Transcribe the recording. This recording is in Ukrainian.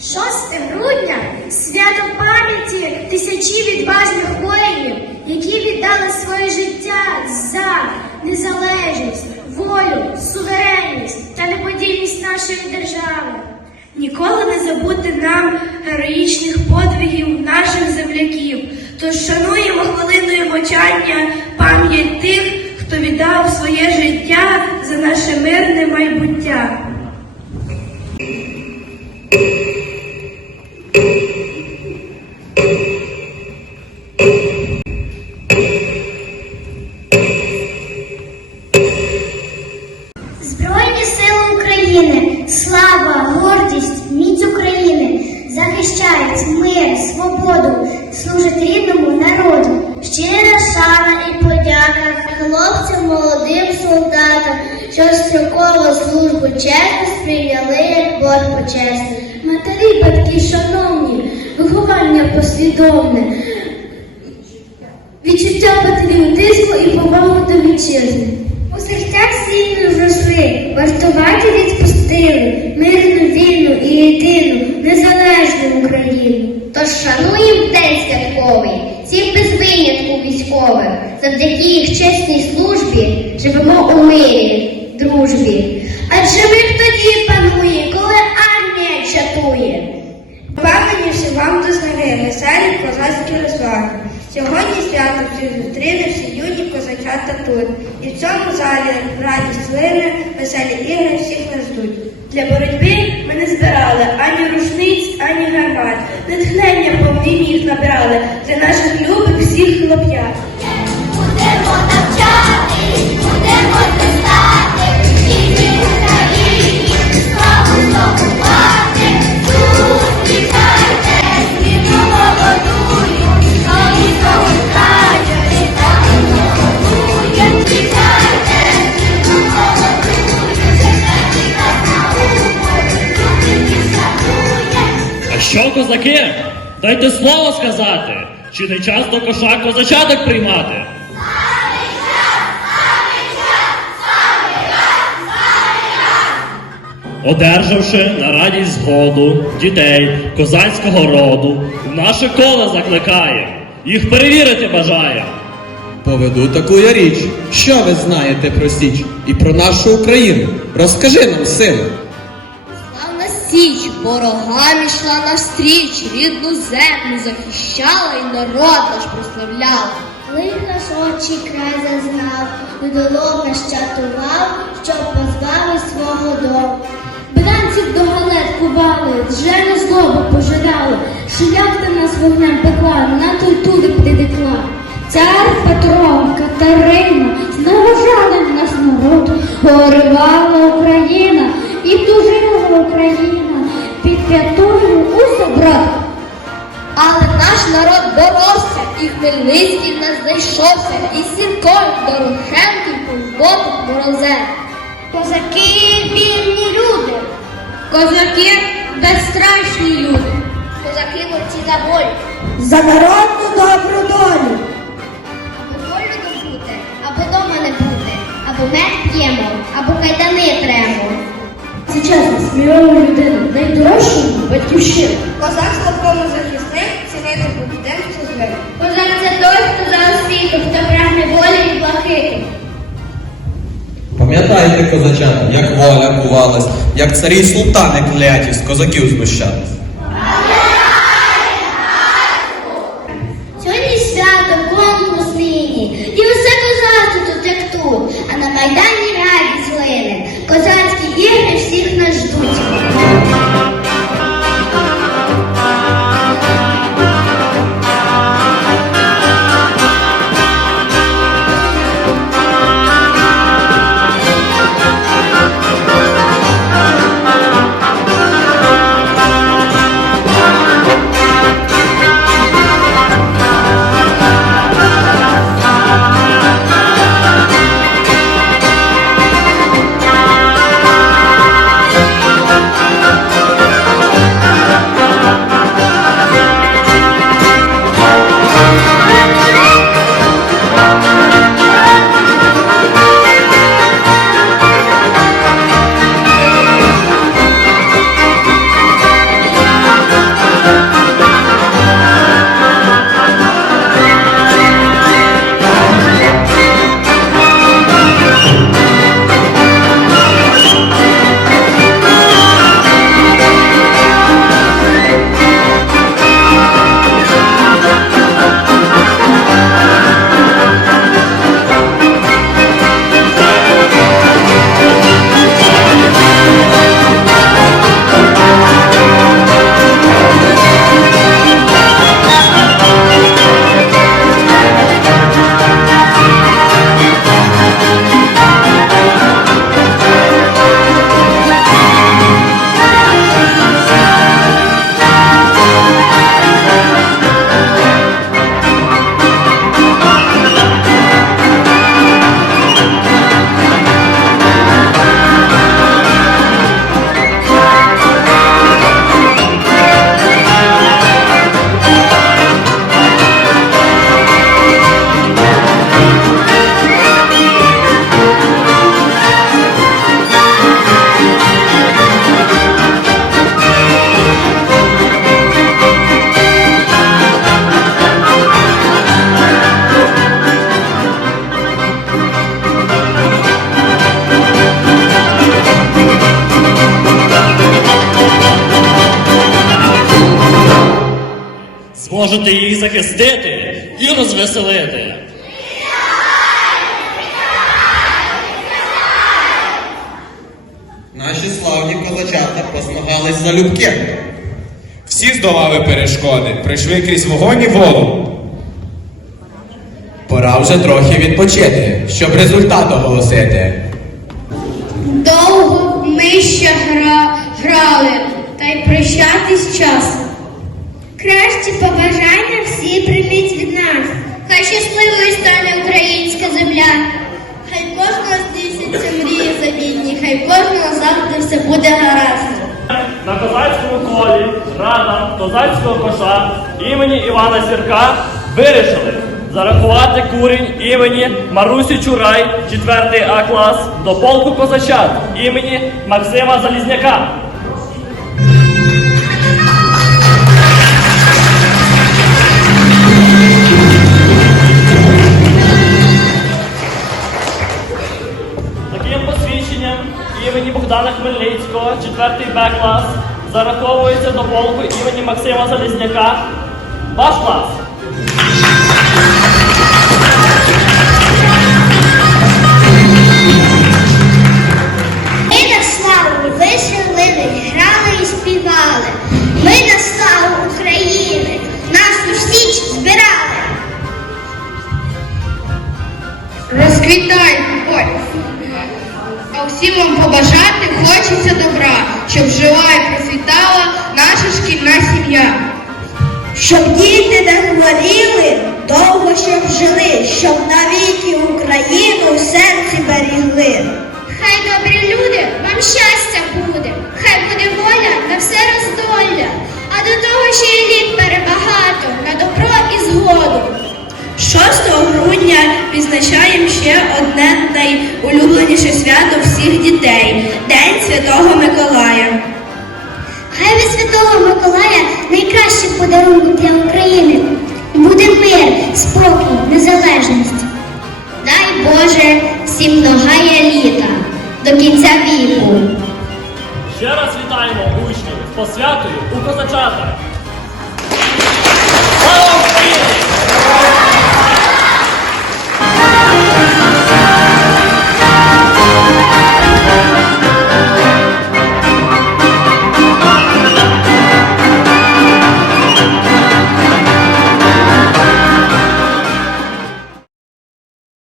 6 грудня свято пам'яті тисячі відважних воїнів, які віддали своє життя за незалежність, волю, суверенність та неподільність нашої держави. Ніколи не забути нам героїчних подвигів наших земляків. Тож шануємо хвилиною мовчання пам'ять тих, хто віддав своє життя за наше мирне майбуття. Що строкову службу чесно сприйняли як борг почесний. Матері, батьки, шановні, виховання послідовне, відчуття патріотизму і повагу до вітчизни. У серцях сильно зросли, вартувати відпустили Впевнені, вам до снаги веселі козацькі розваги. Сьогодні свято зустріне всі юні козачата тут. І в цьому залі радість лине, веселі ігри всіх нас ждуть. Для боротьби ми не збирали ані рушниць, ані гармат. Натхнення повні їх набирали для наших любих всіх хлоп'ят. Козаки? Дайте слово сказати. Чи не час до коша козачаток приймати? Одержавши на радість згоду дітей козацького роду, в наше коло закликає, їх перевірити бажає. Поведу таку я річ. Що ви знаєте про Січ і про нашу Україну? Розкажи нам, сину. Січ ворогам ішла навстріч, рідну землю захищала і народ наш прославляла. Лиха ж очі край зазнав, Людолов щатував, щоб позбавив свого дому. Бранців до галет кували, жени злоби пожирали, шляхта нас вогнем пекла, на той туди придекла. Цар Петро, Катерина, знову жалем нас народ, горювала Україна і тужила Україна, під п'ятою усе брат. Але наш народ боровся, і Хмельницький в нас знайшовся, і сінком Дорохенків повботом морозем. Козаки вільні люди, Козаки безстрашні люди. козаки борці за волю. За народну добру долю! Або волю добути, або дома не бути, або мед п'ємо, або кайдани тремо. Це чесно, сміливу людину, найдорожчу батьківщину. Козак слабкому захисник, цінити будинку ним. Козак це той, хто за освіту, хто прагне волі і блакити. Пам'ятайте, козачата, як воля кувалась, як царі й султани кляті з козаків знущались. Захистити і розвеселити. Наші славні козачата посмагались залюбки. Всі здолали перешкоди, прийшли крізь вогонь і воду. Пора вже трохи відпочити, щоб результат оголосити. Довго ми ще гра, грали, та й прощатись час. Кращі побажання все буде гаразд. На козацькому колі рада козацького коша імені Івана Сірка вирішили зарахувати курінь імені Марусі Чурай, 4 А клас, до полку козачат імені Максима Залізняка. 4 Б клас, зараховується до полку імені Максима Залізняка. Ваш клас. Всім вам побажати хочеться добра, щоб жила і процвітала наша шкільна сім'я. Щоб діти не хворіли, довго щоб жили, щоб навіки Україну в серці берігли. Хай добрі люди, вам щастя буде 6 грудня відзначаємо ще одне найулюбленіше свято всіх дітей День Святого Миколая. Хай від Святого Миколая найкращий подарунок для України.